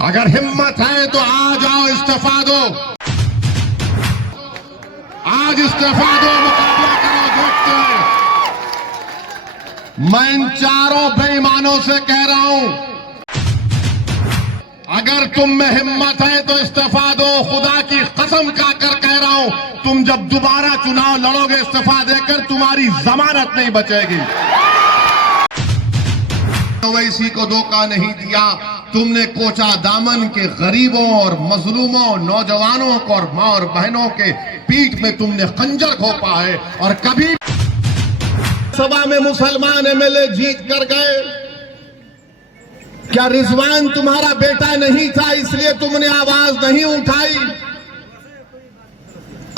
अगर हिम्मत है तो आ जाओ, इस्तीफा दो। आज इस्तीफा दो, मुकाबला करो, देखते हैं। मैं इन चारों बेईमानों से कह रहा हूं, अगर तुम में हिम्मत है तो इस्तीफा दो। खुदा की कसम खाकर कह रहा हूं, तुम जब दोबारा चुनाव लड़ोगे इस्तीफा देकर, तुम्हारी जमानत नहीं बचेगी। ओवैसी को धोखा नहीं दिया, तुमने कोचा दामन के गरीबों और मजलूमों, नौजवानों को और मां और बहनों के पीठ में तुमने खंजर घोंपा है। और कभी सभा में मुसलमान एमएलए जीत कर गए, क्या रिजवान तुम्हारा बेटा नहीं था इसलिए तुमने आवाज नहीं उठाई?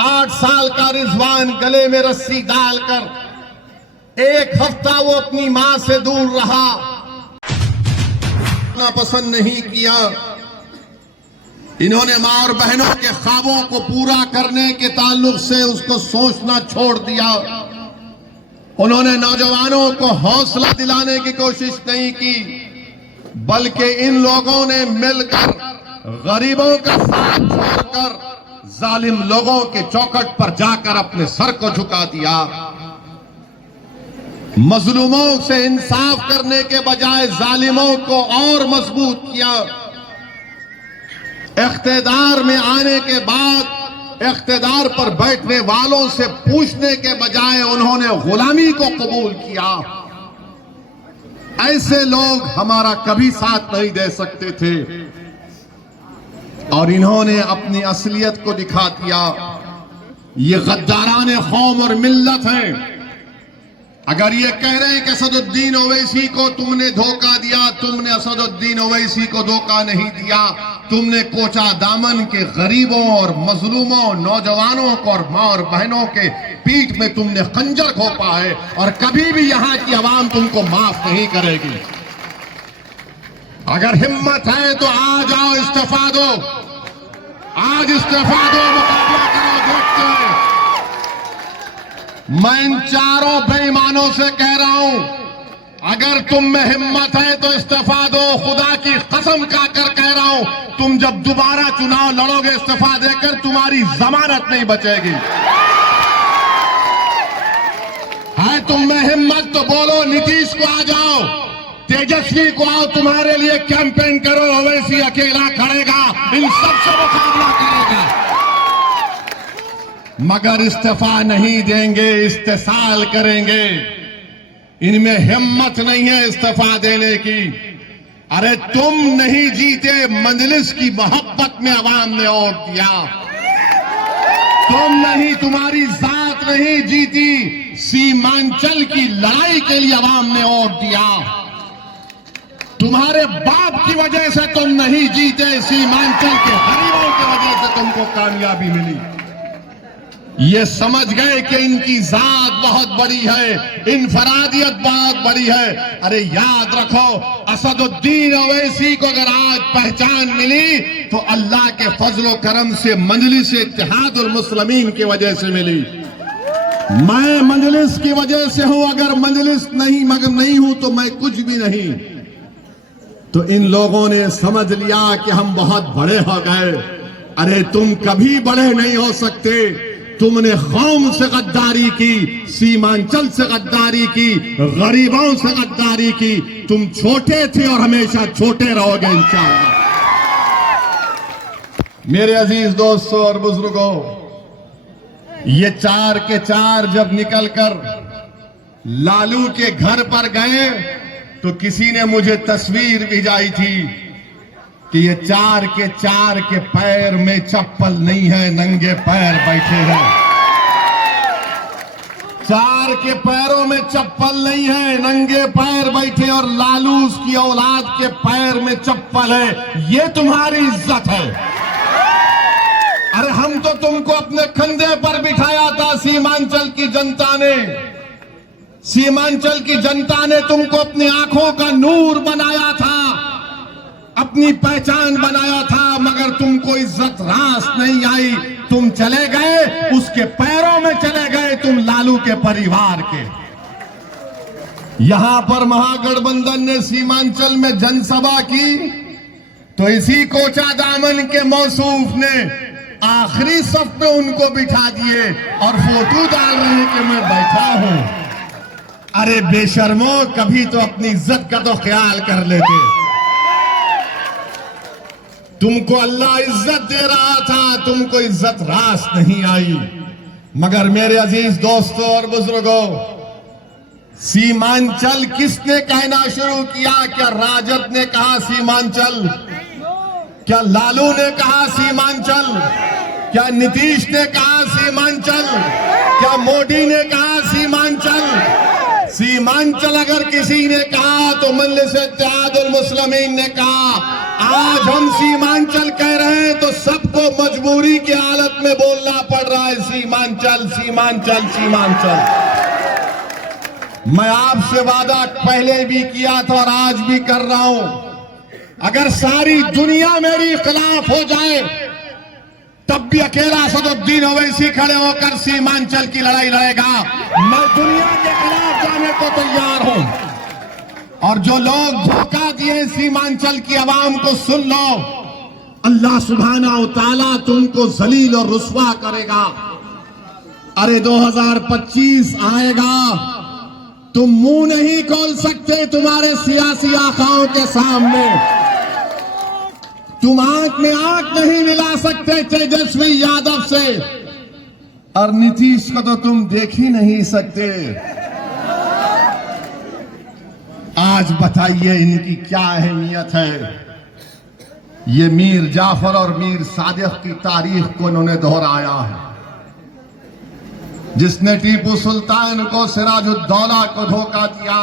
8 साल का रिजवान गले में रस्सी डालकर 1 हफ्ता वो अपनी मां से दूर रहा, पसंद नहीं किया। इन्होंने मां और बहनों के ख्वाबों को पूरा करने के ताल्लुक से उसको सोचना छोड़ दिया। उन्होंने नौजवानों को हौसला दिलाने की कोशिश नहीं की, बल्कि इन लोगों ने मिलकर गरीबों का साथ छोड़कर जालिम लोगों के चौखट पर जाकर अपने सर को झुका दिया। मजलूमों से इंसाफ करने के बजाय जालिमों को और मजबूत किया। इख्तिदार में आने के बाद इख्तिदार पर बैठने वालों से पूछने के बजाय उन्होंने गुलामी को कबूल किया। ऐसे लोग हमारा कभी साथ नहीं दे सकते थे और इन्होंने अपनी असलियत को दिखा दिया। ये गद्दारान कौम और मिल्लत है। अगर ये कह रहे हैं कि असदुद्दीन ओवैसी को तुमने धोखा दिया, तुमने असदुद्दीन ओवैसी को धोखा नहीं दिया। तुमने कोचा दामन के गरीबों और मजलूमों, नौजवानों को और मां और बहनों के पीठ में तुमने खंजर घोंपा है और कभी भी यहां की आवाम तुमको माफ नहीं करेगी। अगर हिम्मत है तो आ जाओ, इस्तीफा दो। आज इस्तीफा दो, मुकाबला करो, देखते हैं। मैं इन चारों बेईमानों से कह रहा हूं, अगर तुम में हिम्मत है तो इस्तीफा दो। खुदा की कसम खाकर कह रहा हूं, तुम जब दोबारा चुनाव लड़ोगे इस्तीफा देकर, तुम्हारी जमानत नहीं बचेगी। है तुम में हिम्मत तो बोलो, नीतीश को आ जाओ, तेजस्वी को आओ, तुम्हारे लिए कैंपेन करो। ओवैसी अकेला खड़ेगा, इन सबसे मुकाबला करेगा, मगर इस्तीफा नहीं देंगे, इस्तेसाल करेंगे। इनमें हिम्मत नहीं है इस्तीफा देने की। अरे तुम नहीं जीते, मजलिस की मोहब्बत में अवाम ने वोट दिया। तुम नहीं, तुम्हारी जात नहीं जीती, सीमांचल की लड़ाई के लिए अवाम ने वोट दिया। तुम्हारे बाप की वजह से तुम नहीं जीते, सीमांचल के गरीबों की वजह से तुमको कामयाबी मिली। ये समझ गए कि इनकी जात बहुत बड़ी है, इनफरादियत बहुत बड़ी है। अरे याद रखो, असदुद्दीन ओवैसी को अगर आज पहचान मिली तो अल्लाह के फजलो करम से मजलिस इत्तेहादुल मुस्लिमीन की वजह से मिली। मैं मजलिस की वजह से हूं, अगर मजलिस नहीं मगर नहीं हूं तो मैं कुछ भी नहीं। तो इन लोगों ने समझ लिया कि हम बहुत बड़े हो गए। अरे तुम कभी बड़े नहीं हो सकते। तुमने कौम से गद्दारी की, सीमांचल से गद्दारी की, गरीबों से गद्दारी की। तुम छोटे थे और हमेशा छोटे रहोगे इंशाअल्लाह। मेरे अजीज दोस्तों और बुजुर्गों, ये 4 के 4 जब निकलकर लालू के घर पर गए तो किसी ने मुझे तस्वीर भिजाई थी कि ये 4 के 4 के पैर में चप्पल नहीं है, नंगे पैर बैठे हैं। 4 के पैरों में चप्पल नहीं है, नंगे पैर बैठे, और लालू उसकी औलाद के पैर में चप्पल है। ये तुम्हारी इज्जत है? अरे हम तो तुमको अपने कंधे पर बिठाया था। सीमांचल की जनता ने, सीमांचल की जनता ने तुमको अपनी आंखों का नूर बनाया था, अपनी पहचान बनाया था, मगर तुमको इज्जत रास नहीं आई। तुम चले गए, उसके पैरों में चले गए, तुम लालू के परिवार के। यहां पर महागठबंधन ने सीमांचल में जनसभा की तो इसी कोचा दामन के मौसूफ ने आखिरी सफ पे उनको बिठा दिए और फोटो डाल रहे हैं कि मैं बैठा हूं। अरे बेशर्मो, कभी तो अपनी इज्जत का तो ख्याल कर लेते। तुमको अल्लाह इज्जत दे रहा था, तुमको इज्जत रास नहीं आई। मगर मेरे अजीज दोस्तों और बुजुर्गों, सीमांचल किसने कहना शुरू किया? क्या राजद ने कहा सीमांचल? क्या लालू ने कहा सीमांचल? क्या नीतीश ने कहा सीमांचल? क्या मोदी ने कहा सीमांचल? सीमांचल अगर किसी ने कहा तो मजलिस इत्तेहादुल मुस्लिमीन ने कहा। आज हम सीमांचल कह रहे हैं तो सबको मजबूरी की हालत में बोलना पड़ रहा है सीमांचल, सीमांचल, सीमांचल। मैं आपसे वादा पहले भी किया था और आज भी कर रहा हूं, अगर सारी दुनिया मेरी खिलाफ हो जाए तब भी अकेला असदुद्दीन ओवैसी खड़े होकर सीमांचल की लड़ाई लड़ेगा। मैं दुनिया के खिलाफ जाने को तैयार हूं। और जो लोग धोखा दिए सीमांचल की आवाम को, सुन लो, अल्लाह सुब्हाना व तआला तुमको जलील और रुस्वा करेगा। अरे 2025 आएगा, तुम मुंह नहीं खोल सकते तुम्हारे सियासी आकाओं के सामने। तुम आंख में आंख नहीं मिला सकते तेजस्वी यादव से, और नीतीश को तो तुम देख ही नहीं सकते। आज बताइए इनकी क्या अहमियत है? ये मीर जाफर और मीर सादिक की तारीख को इन्होंने दोहराया है। जिसने टीपू सुल्तान को, सिराजुद्दौला को धोखा दिया,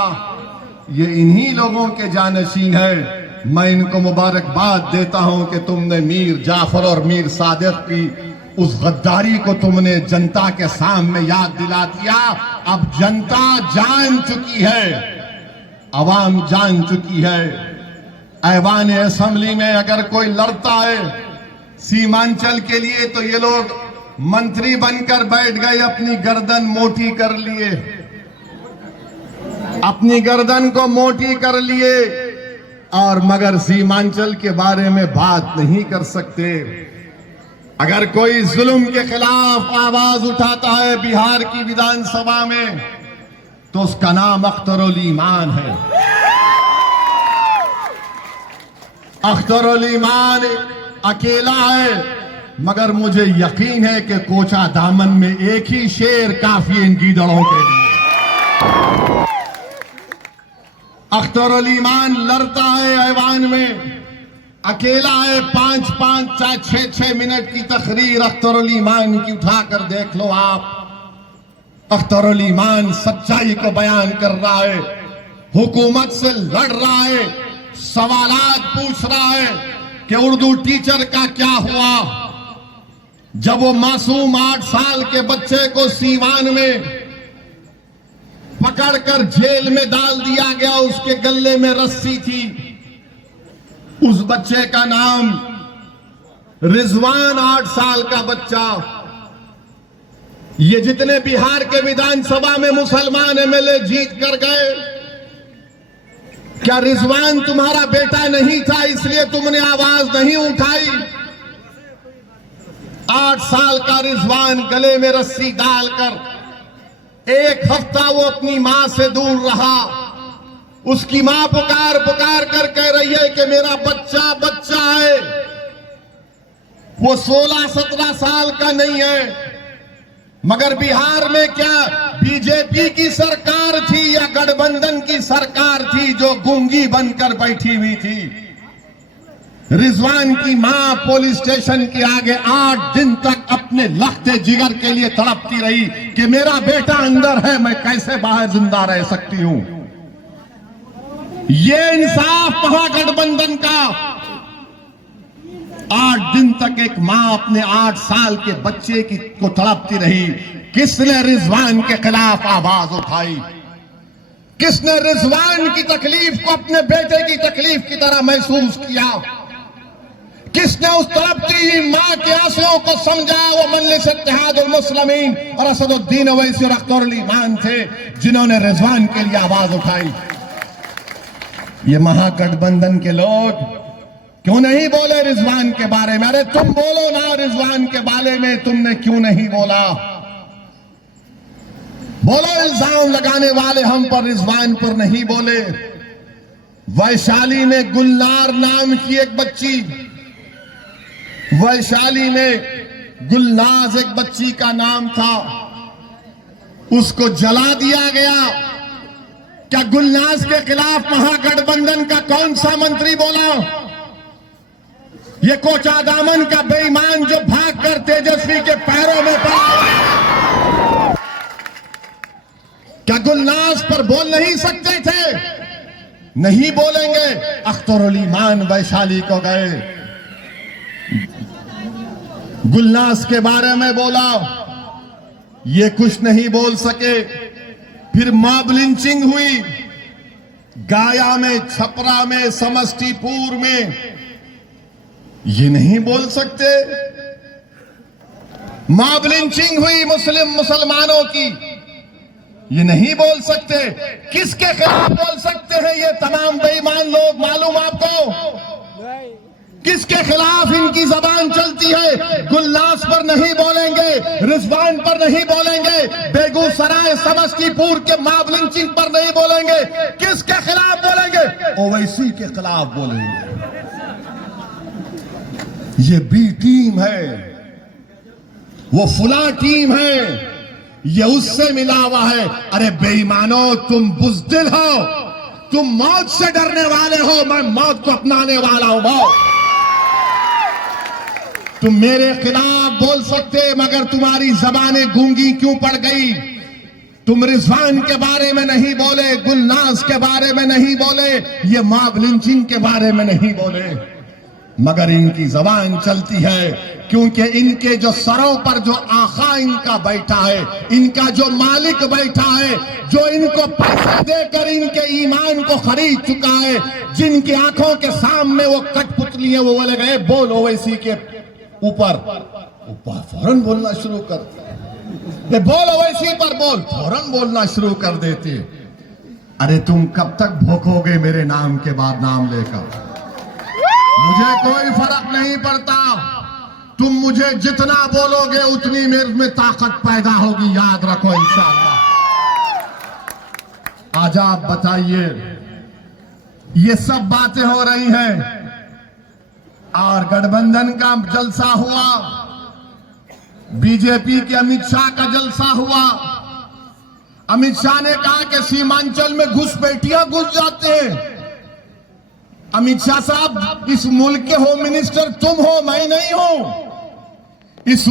ये इन्हीं लोगों के जानशीन है। मैं इनको मुबारकबाद देता हूं कि तुमने मीर जाफर और मीर सादिक की उस गद्दारी को तुमने जनता के सामने याद दिला दिया। अब जनता जान चुकी है, अवाम जान चुकी है। ऐवान असेंबली में अगर कोई लड़ता है सीमांचल के लिए तो ये लोग मंत्री बनकर बैठ गए, अपनी गर्दन मोटी कर लिए, अपनी गर्दन को मोटी कर लिए, और मगर सीमांचल के बारे में बात नहीं कर सकते। अगर कोई जुल्म के खिलाफ आवाज उठाता है बिहार की विधानसभा में तो उसका नाम अख्तरुल ईमान है। अख्तरुल ईमान अकेला है, मगर मुझे यकीन है कि कोचा दामन में एक ही शेर काफी इन गीदड़ों के लिए। अख्तरुल ईमान लड़ता है ऐवान में, अकेला है। 5-5, 6-6 मिनट की तकरीर अख्तरुल ईमान की उठाकर देख लो आप। अख्तरुल ईमान सच्चाई को बयान कर रहा है, हुकूमत से लड़ रहा है, सवालात पूछ रहा है कि उर्दू टीचर का क्या हुआ जब वो मासूम 8 साल के बच्चे को सीवान में पकड़कर जेल में डाल दिया गया। उसके गले में रस्सी थी, उस बच्चे का नाम रिजवान, 8 साल का बच्चा। ये जितने बिहार के विधानसभा में मुसलमान एमएलए जीत कर गए, क्या रिजवान तुम्हारा बेटा नहीं था इसलिए तुमने आवाज नहीं उठाई? 8 साल का रिजवान गले में रस्सी डालकर 1 हफ्ता वो अपनी मां से दूर रहा। उसकी मां पुकार पुकार कर कह रही है कि मेरा बच्चा बच्चा है। वो 16-17 साल का नहीं है। मगर बिहार में क्या बीजेपी की सरकार थी या गठबंधन की सरकार थी जो गूंगी बनकर बैठी हुई थी? रिजवान की मां पुलिस स्टेशन के आगे 8 दिन तक अपने लखते जिगर के लिए तड़पती रही कि मेरा बेटा अंदर है, मैं कैसे बाहर जिंदा रह सकती हूं। ये इंसाफ महागठबंधन का। 8 दिन तक एक मां अपने 8 साल के बच्चे को तड़पती रही। किसने रिजवान के खिलाफ आवाज उठाई? किसने रिजवान की तकलीफ को अपने बेटे की तकलीफ की तरह महसूस किया? किसने उस तड़पती हुई मां के आंसुओं को समझा? वो मजलिस इत्तेहादुल मुस्लिमीन और असदुद्दीन ओवैसी और अख्तरुल ईमान थे जिन्होंने रिजवान के लिए आवाज उठाई। ये महागठबंधन के लोग क्यों नहीं बोले रिजवान के बारे में? अरे तुम बोलो ना रिजवान के बारे में, तुमने क्यों नहीं बोला? बोलो इल्जाम लगाने वाले हम पर, रिजवान पर नहीं बोले। वैशाली में गुलनार नाम की एक बच्ची, वैशाली में गुलनाज एक बच्ची का नाम था, उसको जला दिया गया। क्या गुलनाज के खिलाफ महागठबंधन का कौन सा मंत्री बोला? ये कोचादामन का बेईमान जो भागकर तेजस्वी के पैरों में पड़ा, क्या गुलनाज पर बोल नहीं सकते थे? नहीं बोलेंगे। अख्तरुल ईमान वैशाली को गए, गुलनाज के बारे में बोला, ये कुछ नहीं बोल सके। फिर मॉब लिंचिंग हुई गाया में, छपरा में, समस्तीपुर में, ये नहीं बोल सकते। मॉब लिंचिंग हुई मुसलमानों की, ये नहीं बोल सकते। किसके खिलाफ बोल सकते हैं ये तमाम बेईमान लोग, मालूम आपको? किसके खिलाफ इनकी जबान चलती है? गुलनाज पर नहीं बोलेंगे, रिजवान पर नहीं बोलेंगे, बेगूसराय समस्तीपुर के मॉब लिंचिंग पर नहीं बोलेंगे। किसके खिलाफ बोलेंगे? ओवैसी के खिलाफ बोलेंगे। ये बी टीम है, वो फुला टीम है, ये उससे मिला हुआ है। अरे बेईमानों, तुम बुज़दिल हो, तुम मौत से डरने वाले हो, मैं मौत को अपनाने वाला हूं। मौत, तुम मेरे खिलाफ बोल सकते, मगर तुम्हारी जबानें गूंगी क्यों पड़ गई? तुम रिजवान के बारे में नहीं बोले, गुलनाज के बारे में नहीं बोले, ये मॉब लिंचिंग के बारे में नहीं बोले, मगर इनकी जबान चलती है क्योंकि इनके जो सरों पर जो आका इनका बैठा है, इनका जो मालिक बैठा है, जो इनको पैसे देकर इनके ईमान को खरीद चुका है, जिनकी आंखों के सामने वो कठपुतली है, वो बोले गए बोल ओवैसी के ऊपर फौरन बोलना शुरू कर, बोल ओवैसी पर बोल, फौरन बोलना शुरू कर देते। अरे तुम कब तक भोंकोगे मेरे नाम के बाद नाम लेकर? मुझे कोई फर्क नहीं पड़ता, तुम मुझे जितना बोलोगे उतनी मेरे में ताकत पैदा होगी, याद रखो इंशाअल्लाह। आज आप बताइए, ये सब बातें हो रही हैं और गठबंधन का जलसा हुआ, बीजेपी के अमित शाह का जलसा हुआ। अमित शाह ने कहा कि सीमांचल में घुसपैठियां घुस जाते हैं। अमित शाह साहब, इस मुल्क के होम मिनिस्टर तुम हो, मैं नहीं हूं। इस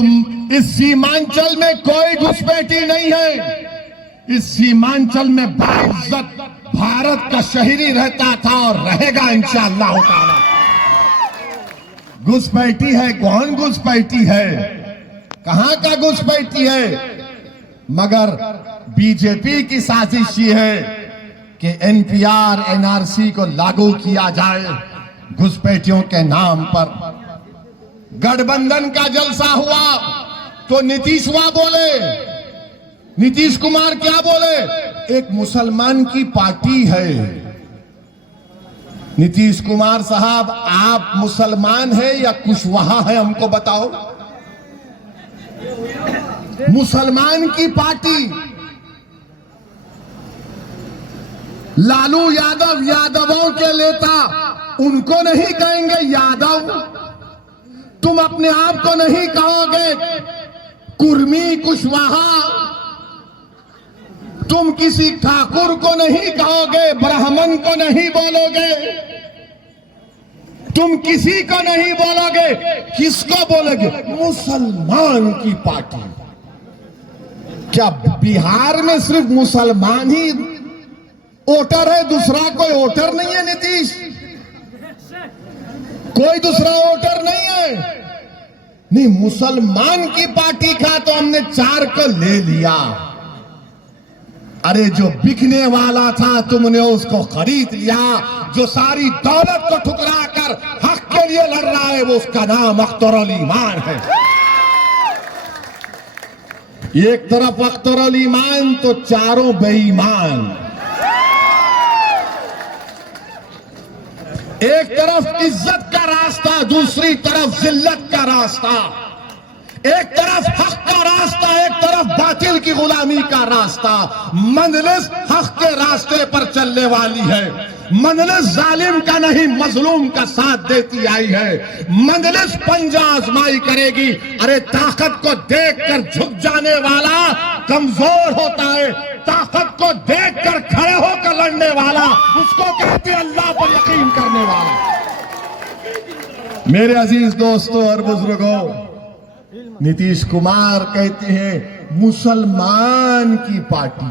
सीमांचल में कोई घुसपैठी नहीं है। इस सीमांचल में बाइज्जत भारत का शहरी रहता था और रहेगा इंशाअल्लाह ताला। घुसपैठी है, कौन घुसपैठी है? कहां का घुसपैठी है? मगर बीजेपी की साजिश ये है कि एनपीआर, एनआरसी को लागू किया जाए घुसपैठियों के नाम पर। गठबंधन का जलसा हुआ तो नीतीश वहां बोले, नीतीश कुमार क्या बोले? एक मुसलमान की पार्टी है। नीतीश कुमार साहब, आप मुसलमान हैं या कुशवाहा है, हमको बताओ। मुसलमान की पार्टी, लालू यादव यादवों के नेता, उनको नहीं कहेंगे यादव? तुम अपने आप को नहीं कहोगे कुर्मी, कुशवाहा? तुम किसी ठाकुर को नहीं कहोगे, ब्राह्मण को नहीं बोलोगे, तुम किसी को नहीं बोलोगे, किसको बोलोगे? मुसलमान की पार्टी। क्या बिहार में सिर्फ मुसलमान ही वोटर है, दूसरा कोई वोटर नहीं है? नीतीश, कोई दूसरा वोटर नहीं है। नहीं, मुसलमान की पार्टी का तो हमने 4 को ले लिया। अरे जो बिकने वाला था तुमने उसको खरीद लिया। जो सारी दौलत को ठुकरा कर हक के लिए लड़ रहा है, वो उसका नाम अख्तरुल ईमान है। एक तरफ अख्तरुल ईमान तो चारों बेईमान। एक तरफ इज्जत का रास्ता जिल्लत का रास्ता, एक तरफ हक का रास्ता, एक तरफ बातिल की गुलामी का रास्ता। मंजिल हक के रास्ते पर चलने वाली है, मंजिल जालिम का नहीं मजलूम का साथ देती आई है। मंजिल पंजा आजमाई करेगी। अरे ताकत को देखकर झुक जाने वाला कमजोर होता है, ताकत को देखकर खड़े होकर लड़ने वाला उसको कहते हैं अल्लाह पर यकीन करने वाला। मेरे अजीज दोस्तों और बुजुर्गों, नीतीश कुमार कहते हैं मुसलमान की पार्टी,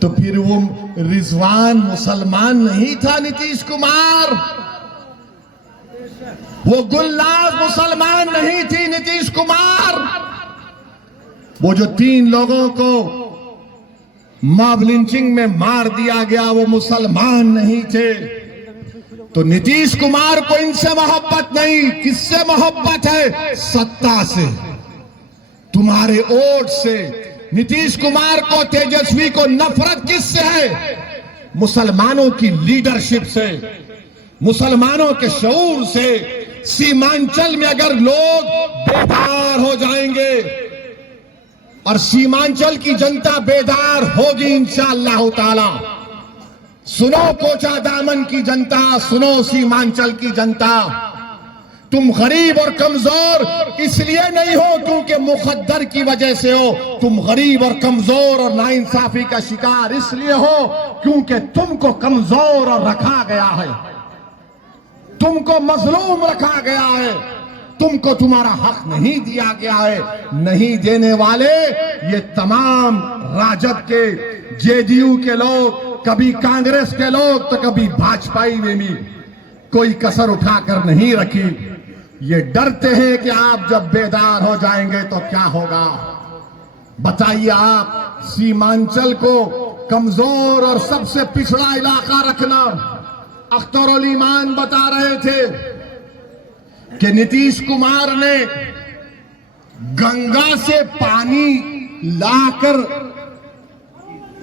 तो फिर वो रिजवान मुसलमान नहीं था नीतीश कुमार, वो गुलनाज मुसलमान नहीं थी नीतीश कुमार, वो जो 3 लोगों को मॉब लिंचिंग में मार दिया गया वो मुसलमान नहीं थे। तो नीतीश कुमार को इनसे मोहब्बत नहीं, किससे मोहब्बत है? सत्ता से, तुम्हारे वोट से। नीतीश कुमार को, तेजस्वी को नफरत किससे है? मुसलमानों की लीडरशिप से, मुसलमानों के शऊर से। सीमांचल में अगर लोग बेदार हो जाएंगे और सीमांचल की जनता बेदार होगी इंशाअल्लाह ताला। सुनो कोचा दामन की जनता, सुनो सीमांचल की जनता, तुम गरीब और कमजोर इसलिए नहीं हो क्योंकि मुकद्दर की वजह से हो, तुम गरीब और कमजोर और नाइंसाफी का शिकार इसलिए हो क्योंकि तुमको कमजोर और रखा गया है, तुमको मजलूम रखा गया है, तुमको तुम्हारा हक नहीं दिया गया है। नहीं देने वाले ये तमाम राजद के, जेडीयू के लोग, कभी कांग्रेस के लोग तो कभी भाजपा में भी कोई कसर उठाकर नहीं रखी। ये डरते हैं कि आप जब बेदार हो जाएंगे तो क्या होगा। बताइए आप, सीमांचल को कमजोर और सबसे पिछड़ा इलाका रखना। अख्तरुल ईमान बता रहे थे कि नीतीश कुमार ने गंगा से पानी लाकर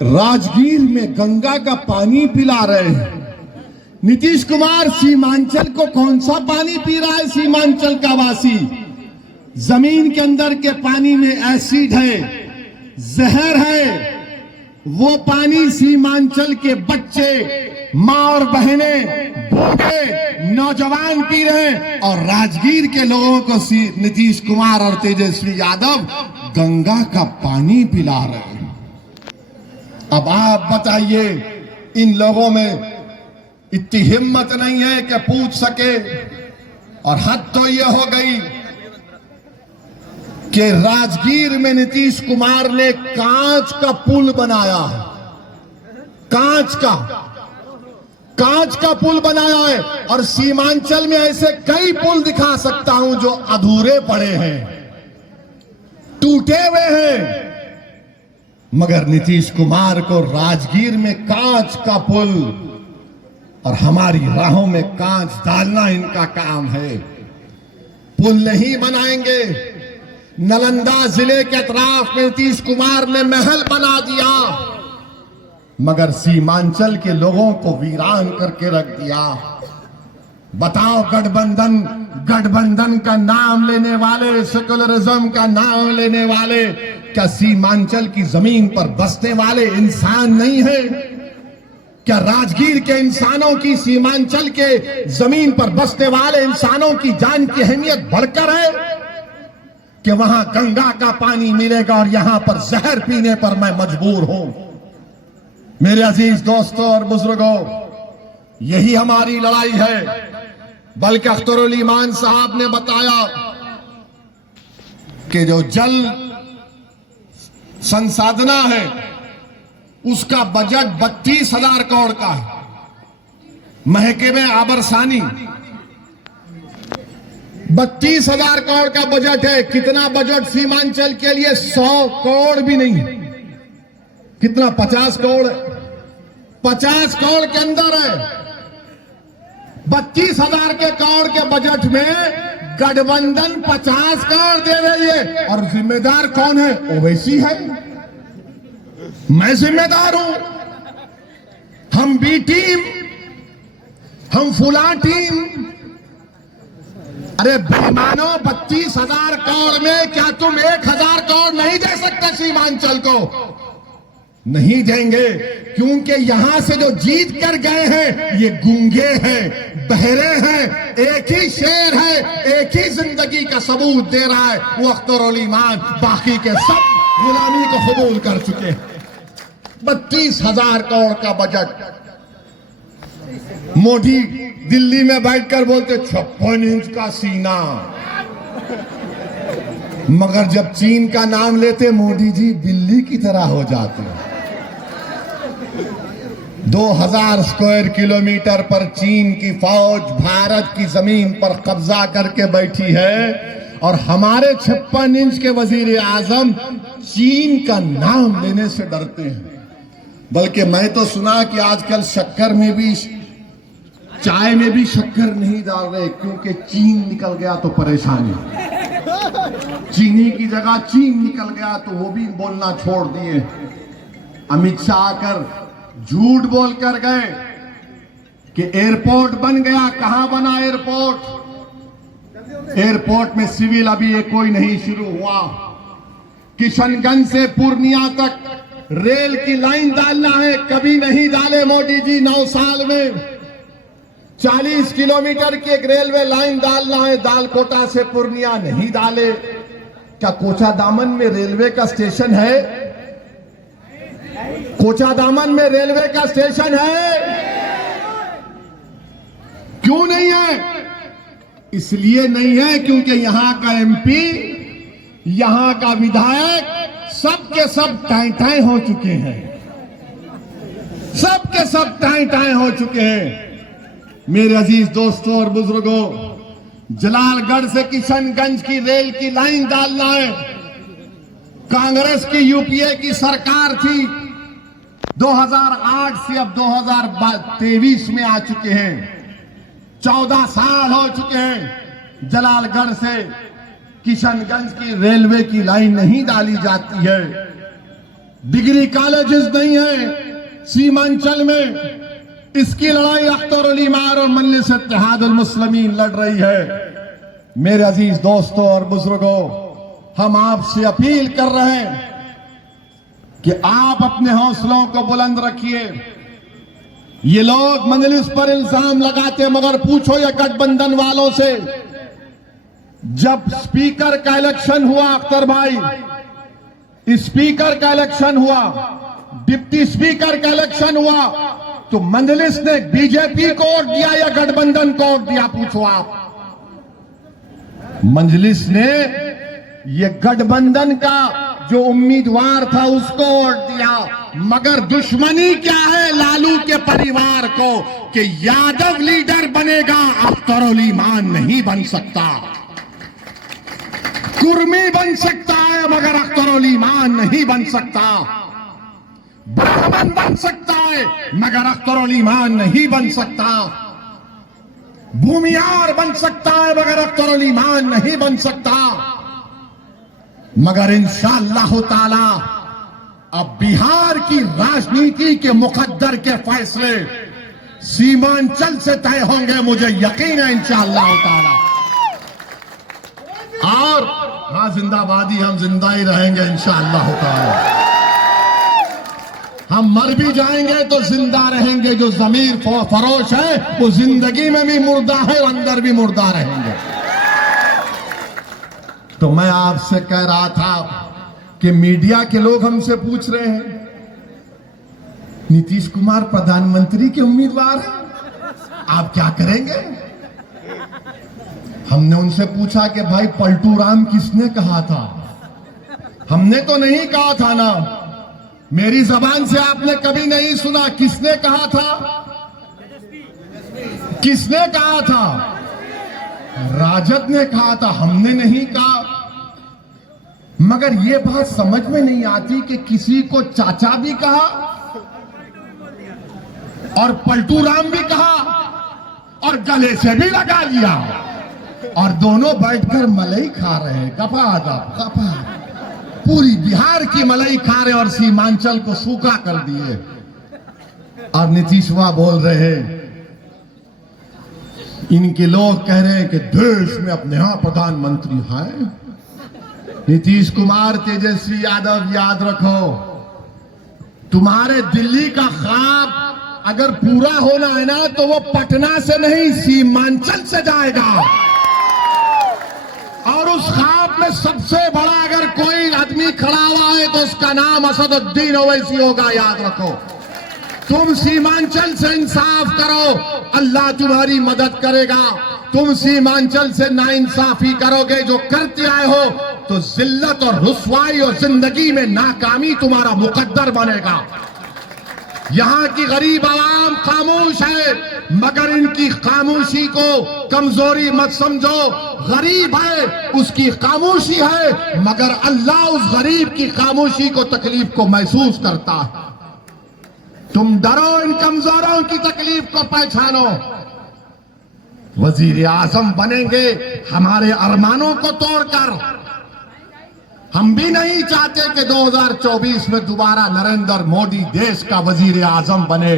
राजगीर में गंगा का पानी पिला रहे हैं। नीतीश कुमार सीमांचल को कौन सा पानी पी रहा है? सीमांचल का वासी, जमीन के अंदर के पानी में एसिड है, जहर है। वो पानी सीमांचल के बच्चे, मां और बहनें, बूढ़े, नौजवान पी रहे हैं और राजगीर के लोगों को नीतीश कुमार और तेजस्वी यादव गंगा का पानी पिला रहे हैं। अब आप बताइए, इन लोगों में इतनी हिम्मत नहीं है कि पूछ सके। और हद तो यह हो गई कि राजगीर में नीतीश कुमार ने कांच का पुल बनाया, कांच का पुल बनाया है। और सीमांचल में ऐसे कई पुल दिखा सकता हूं जो अधूरे पड़े हैं, टूटे हुए हैं, मगर नीतीश कुमार को राजगीर में कांच का पुल और हमारी राहों में कांच डालना इनका काम है। पुल नहीं बनाएंगे। नालंदा जिले के अतराफ में नीतीश कुमार ने महल बना दिया, मगर सीमांचल के लोगों को वीरान करके रख दिया। बताओ, गठबंधन का नाम लेने वाले, सेकुलरिज्म का नाम लेने वाले, क्या सीमांचल की जमीन पर बसने वाले इंसान नहीं है? क्या राजगीर के इंसानों की सीमांचल के जमीन पर बसने वाले इंसानों की जान की अहमियत बढ़कर है कि वहां गंगा का पानी मिलेगा और यहां पर जहर पीने पर मैं मजबूर हूं? मेरे अजीज दोस्तों और बुजुर्गों, यही हमारी लड़ाई है। बल्कि अख्तरुल ईमान साहब ने बताया कि जो जल संसाधना है उसका बजट 32,000 करोड़ का है। महकमे आबरसानी 32,000 करोड़ का बजट है। कितना बजट सीमांचल के लिए? 100 करोड़ भी नहीं। कितना? 50 करोड़ है। 50 करोड़ के अंदर है। 32,000 के करोड़ के बजट में गठबंधन 50 करोड़ दे रही है। और जिम्मेदार कौन है? ओवैसी है। मैं जिम्मेदार हूं। हम बी टीम, हम फुला टीम, अरे बेईमानो, 32,000 करोड़ में क्या तुम 1,000 करोड़ नहीं दे सकते सीमांचल को? नहीं देंगे, क्योंकि यहां से जो जीत कर गए हैं ये गूंगे हैं, बहरे हैं। एक ही शेर है, एक ही जिंदगी का सबूत दे रहा है, वो अख्तर अली मान। बाकी के सब गुलामी को कबूल कर चुके हैं। 32,000 करोड़ का बजट। मोदी दिल्ली में बैठकर बोलते 56 इंच का सीना, मगर जब चीन का नाम लेते मोदी जी बिल्ली की तरह हो जाते हैं। 2000 स्क्वायर किलोमीटर पर चीन की फौज भारत की जमीन पर कब्जा करके बैठी है, और हमारे 56 इंच के वजीर आजम चीन का नाम लेने से डरते हैं। बल्कि मैं तो सुना कि आजकल शक्कर में भी, चाय में भी शक्कर नहीं डाल रहे, क्योंकि चीन निकल गया तो परेशानी। चीनी की जगह चीन निकल गया तो वो भी बोलना छोड़ दिए। अमित शाह आकर झूठ बोल कर गए कि एयरपोर्ट बन गया। कहां बना एयरपोर्ट? एयरपोर्ट में सिविल अभी ये कोई नहीं शुरू हुआ। किशनगंज से पूर्णिया तक रेल की लाइन डालना है, कभी नहीं डाले मोदी जी 9 साल में। 40 किलोमीटर की एक रेलवे लाइन डालना है, दालकोटा से पूर्णिया नहीं डाले। क्या कोचा दामन में रेलवे का स्टेशन है? कोचा दामन में रेलवे का स्टेशन है? क्यों नहीं है? इसलिए नहीं है क्योंकि यहां का एमपी, यहां का विधायक सब के सब टाई हो चुके हैं। सब के सब टाई हो चुके हैं। मेरे अजीज दोस्तों और बुजुर्गों, जलालगढ़ से किशनगंज की रेल की लाइन डालना है। कांग्रेस की यूपीए की सरकार थी, 2008 से अब 2023 में आ चुके हैं। 14 साल हो चुके हैं। जलालगढ़ से किशनगंज की रेलवे की लाइन नहीं डाली जाती है। डिग्री कॉलेजेस नहीं है सीमांचल में। इसकी लड़ाई अख्तर अली मार और मजलिस इत्तेहादुल मुस्लिमीन लड़ रही है। मेरे अजीज दोस्तों और बुजुर्गों, हम आपसे अपील कर रहे हैं कि आप अपने हौसलों को बुलंद रखिए। ये लोग मजलिस पर इल्जाम लगाते, मगर पूछो ये गठबंधन वालों से, जब स्पीकर का इलेक्शन हुआ अख्तर भाई, स्पीकर का इलेक्शन हुआ, डिप्टी स्पीकर का इलेक्शन हुआ, तो मजलिस ने बीजेपी को वोट दिया या गठबंधन को वोट दिया? पूछो आप। मजलिस ने ये गठबंधन का जो उम्मीदवार था उसको वोट दिया, मगर दुश्मनी क्या है लालू के परिवार को कि यादव लीडर बनेगा, अख्तर अली मान नहीं बन सकता। कुर्मी बन सकता है मगर अख्तर अली मान नहीं बन सकता। ब्राह्मण बन सकता है मगर अख्तर अली मान नहीं बन सकता। भूमियार बन सकता है मगर अख्तर अली मान नहीं बन सकता। मगर इंशाअल्लाह ताला अब बिहार की राजनीति के मुकद्दर के फैसले सीमांचल से तय होंगे, मुझे यकीन है इंशाअल्लाह ताला। और हाँ, जिंदाबादी, हम जिंदा ही रहेंगे इंशाअल्लाह ताला। हम मर भी जाएंगे तो जिंदा रहेंगे। जो जमीर फरोश है वो जिंदगी में भी मुर्दा है और अंदर भी मुर्दा रहेंगे। तो मैं आपसे कह रहा था कि मीडिया के लोग हमसे पूछ रहे हैं, नीतीश कुमार प्रधानमंत्री के उम्मीदवार हैं, आप क्या करेंगे? हमने उनसे पूछा कि भाई पलटू राम किसने कहा था? हमने तो नहीं कहा था ना। मेरी जबान से आपने कभी नहीं सुना। किसने कहा था? किसने कहा था? राजद ने कहा था, हमने नहीं कहा। मगर यह बात समझ में नहीं आती कि किसी को चाचा भी कहा और पलटू राम भी कहा और गले से भी लगा लिया, और दोनों बैठकर मलाई खा रहे हैं, कपा पूरी बिहार की मलाई खा रहे और सीमांचल को सूखा कर दिए। और नीतीश कुमार बोल रहे हैं इनके लोग कह रहे हैं कि देश में अपने यहां प्रधानमंत्री हैं। नीतीश कुमार, तेजस्वी यादव, याद रखो, तुम्हारे दिल्ली का ख्वाब अगर पूरा होना है ना तो वो पटना से नहीं सीमांचल से जाएगा। और उस ख्वाब में सबसे बड़ा अगर कोई आदमी खड़ा हुआ है तो उसका नाम असदुद्दीन ओवैसी होगा, याद रखो। तुम सीमांचल से इंसाफ करो, अल्लाह तुम्हारी मदद करेगा। तुम सीमांचल से नाइंसाफी करोगे, जो करते आए हो, तो जिल्लत और रुसवाई और जिंदगी में नाकामी तुम्हारा मुकद्दर बनेगा। यहां की गरीब आवाम खामोश है, मगर इनकी खामोशी को कमजोरी मत समझो। गरीब है, उसकी खामोशी है, मगर अल्लाह उस गरीब की खामोशी को, तकलीफ को महसूस करता है। तुम डरो इन कमजोरों की तकलीफ को पहचानो। वजीर आजम बनेंगे हमारे अरमानों को तोड़कर। हम भी नहीं चाहते कि 2024 में दोबारा नरेंद्र मोदी देश का वजीर आजम बने,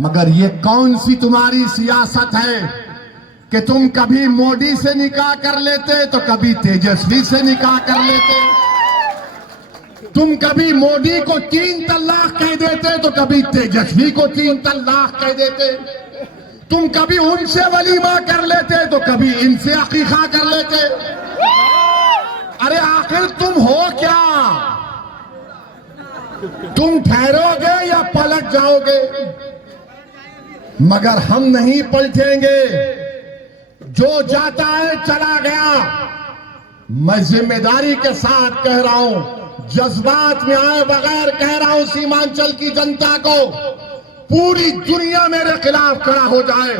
मगर ये कौन सी तुम्हारी सियासत है कि तुम कभी मोदी से निकाह कर लेते तो कभी तेजस्वी से निकाह कर लेते। तुम कभी मोदी को 3 तलाक कह देते तो कभी तेजस्वी को 3 तलाक कह देते। तुम कभी उनसे वलीमा कर लेते तो कभी इनसे अकीका कर लेते। अरे आखिर तुम हो क्या? तुम ठहरोगे या पलट जाओगे? मगर हम नहीं पलटेंगे। जो जाता है चला गया। मैं जिम्मेदारी के साथ कह रहा हूं, जज्बात में आए बगैर कह रहा हूं, सीमांचल की जनता को, पूरी दुनिया मेरे खिलाफ खड़ा हो जाए,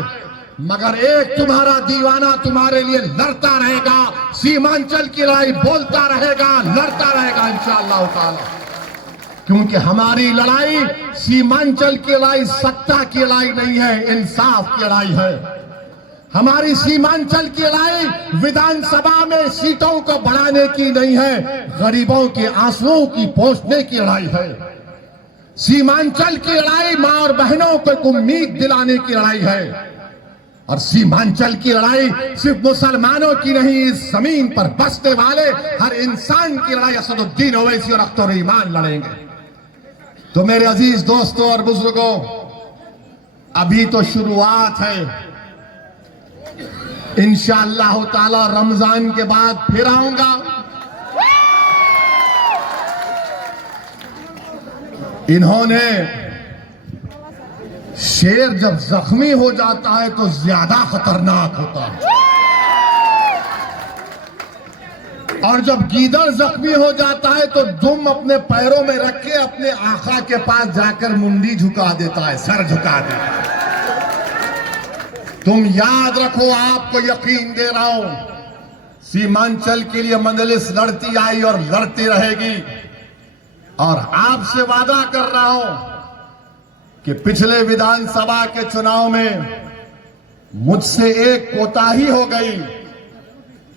मगर एक तुम्हारा दीवाना तुम्हारे लिए लड़ता रहेगा। सीमांचल की लड़ाई बोलता रहेगा, लड़ता रहेगा इंशाअल्लाह ताला। क्योंकि हमारी लड़ाई सीमांचल की लड़ाई सत्ता की लड़ाई नहीं है, इंसाफ की लड़ाई है। हमारी सीमांचल की लड़ाई विधानसभा में सीटों को बढ़ाने की नहीं है, गरीबों के आंसुओं की पोंछने की लड़ाई है। सीमांचल की लड़ाई मां और बहनों को उम्मीद दिलाने की लड़ाई है। और सीमांचल की लड़ाई सिर्फ मुसलमानों की नहीं, इस जमीन पर बसने वाले हर इंसान की लड़ाई असदुद्दीन ओवैसी और अख्तर ईमान लड़ेंगे। तो मेरे अजीज दोस्तों और बुजुर्गों, अभी तो शुरुआत है। इंशाअल्लाह ताला रमजान के बाद फिर आऊंगा। इन्होंने शेर जब जख्मी हो जाता है तो ज्यादा खतरनाक होता है, और जब गीदड़ जख्मी हो जाता है तो दुम अपने पैरों में रख के अपने आका के पास जाकर मुंडी झुका देता है, सर झुका देता है। तुम याद रखो, आपको यकीन दे रहा हूं, सीमांचल के लिए मजलिस लड़ती आई और लड़ती रहेगी। और आपसे वादा कर रहा हूं कि पिछले विधानसभा के चुनाव में मुझसे एक कोताही हो गई।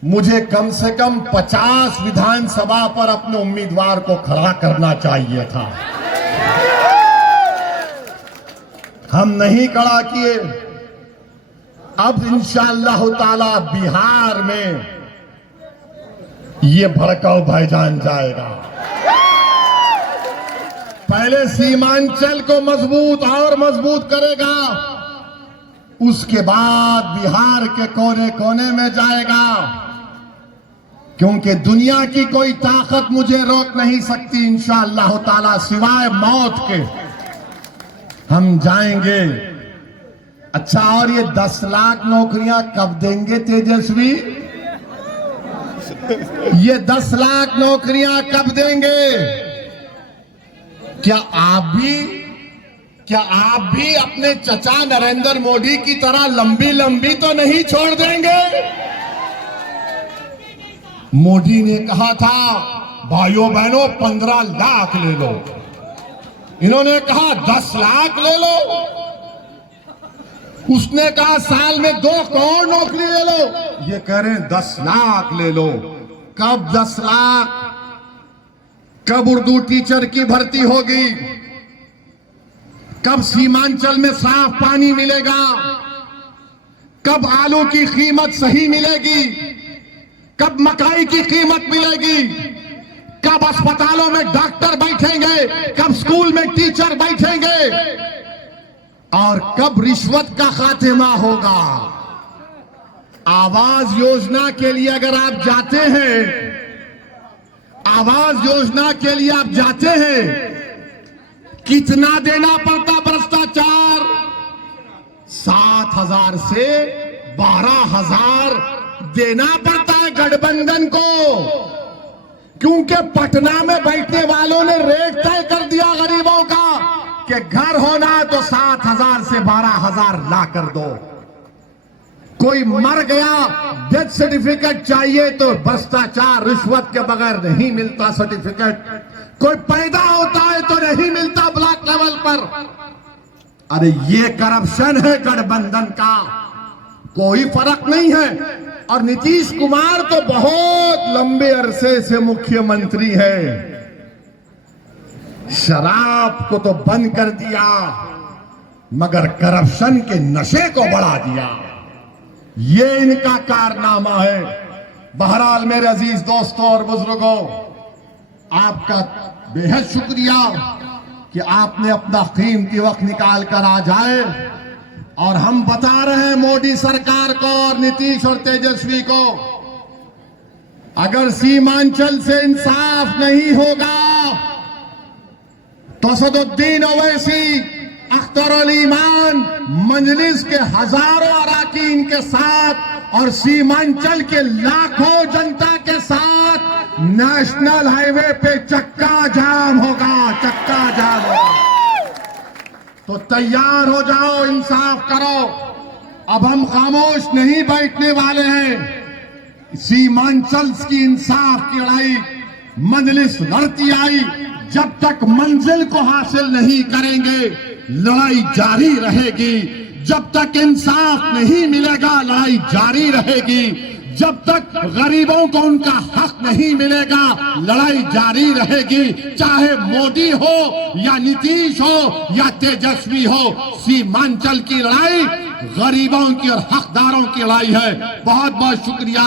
मुझे कम से कम 50 विधानसभा पर अपने उम्मीदवार को खड़ा करना चाहिए था। हम नहीं खड़ा किए। अब इंशाअल्लाह ताला बिहार में ये भड़काऊ भाईजान जाएगा। पहले सीमांचल को मजबूत और मजबूत करेगा, उसके बाद बिहार के कोने कोने में जाएगा। क्योंकि दुनिया की कोई ताकत मुझे रोक नहीं सकती इंशाअल्लाह ताला, सिवाय मौत के। हम जाएंगे। अच्छा, और ये 10 लाख नौकरियां कब देंगे तेजस्वी? ये 10 लाख नौकरियां कब देंगे? क्या आप भी अपने चचा नरेंद्र मोदी की तरह लंबी लंबी तो नहीं छोड़ देंगे? मोदी ने कहा था, भाइयों बहनों 15 लाख ले लो। इन्होंने कहा 10 लाख ले लो। उसने कहा साल में 2 करोड़ नौकरी ले लो। ये कह रहे हैं 10 लाख ले लो। कब 10 लाख? कब उर्दू टीचर की भर्ती होगी? कब सीमांचल में साफ पानी मिलेगा? कब आलू की कीमत सही मिलेगी, कब मकई की कीमत मिलेगी, कब अस्पतालों में डॉक्टर बैठेंगे, कब स्कूल में टीचर बैठेंगे और कब रिश्वत का खात्मा होगा। आवास योजना के लिए अगर आप जाते हैं, आवास योजना के लिए आप जाते हैं, कितना देना पड़ता भ्रष्टाचार? 7,000 से 12,000 देना पड़ता है गठबंधन को, क्योंकि पटना में बैठने वालों ने रेट तय कर दिया गरीबों का कि घर होना तो 7,000 से 12,000 ला कर दो। कोई मर गया, डेथ सर्टिफिकेट चाहिए तो भ्रष्टाचार रिश्वत के बगैर नहीं मिलता सर्टिफिकेट। कोई पैदा होता है तो नहीं मिलता ब्लॉक लेवल पर। अरे ये करप्शन है गठबंधन का, कोई फर्क नहीं है। और नीतीश कुमार तो बहुत लंबे अरसे से मुख्यमंत्री है, शराब को तो बंद कर दिया मगर करप्शन के नशे को बढ़ा दिया। ये इनका कारनामा है। बहरहाल मेरे अजीज दोस्तों और बुजुर्गों, आपका बेहद शुक्रिया कि आपने अपना कीमती वक्त निकाल कर आ जाए। और हम बता रहे हैं मोदी सरकार को और नीतीश और तेजस्वी को, अगर सीमांचल से इंसाफ नहीं होगा तो असदुद्दीन ओवैसी, अख्तर अली ईमान, मजलिस के हजारों अरकान के साथ और सीमांचल के लाखों जनता के साथ नेशनल हाईवे पे चक्का जाम होगा, चक्का जाम होगा। तो तैयार हो जाओ, इंसाफ करो। अब हम खामोश नहीं बैठने वाले हैं। सीमांचल की इंसाफ की लड़ाई मजलिस लड़ती आई, जब तक मंजिल को हासिल नहीं करेंगे लड़ाई जारी रहेगी। जब तक इंसाफ नहीं मिलेगा लड़ाई जारी रहेगी। जब तक गरीबों को उनका हक नहीं मिलेगा लड़ाई जारी रहेगी। चाहे मोदी हो या नीतीश हो या तेजस्वी हो, सीमांचल की लड़ाई गरीबों की और हकदारों की लड़ाई है। बहुत बहुत शुक्रिया।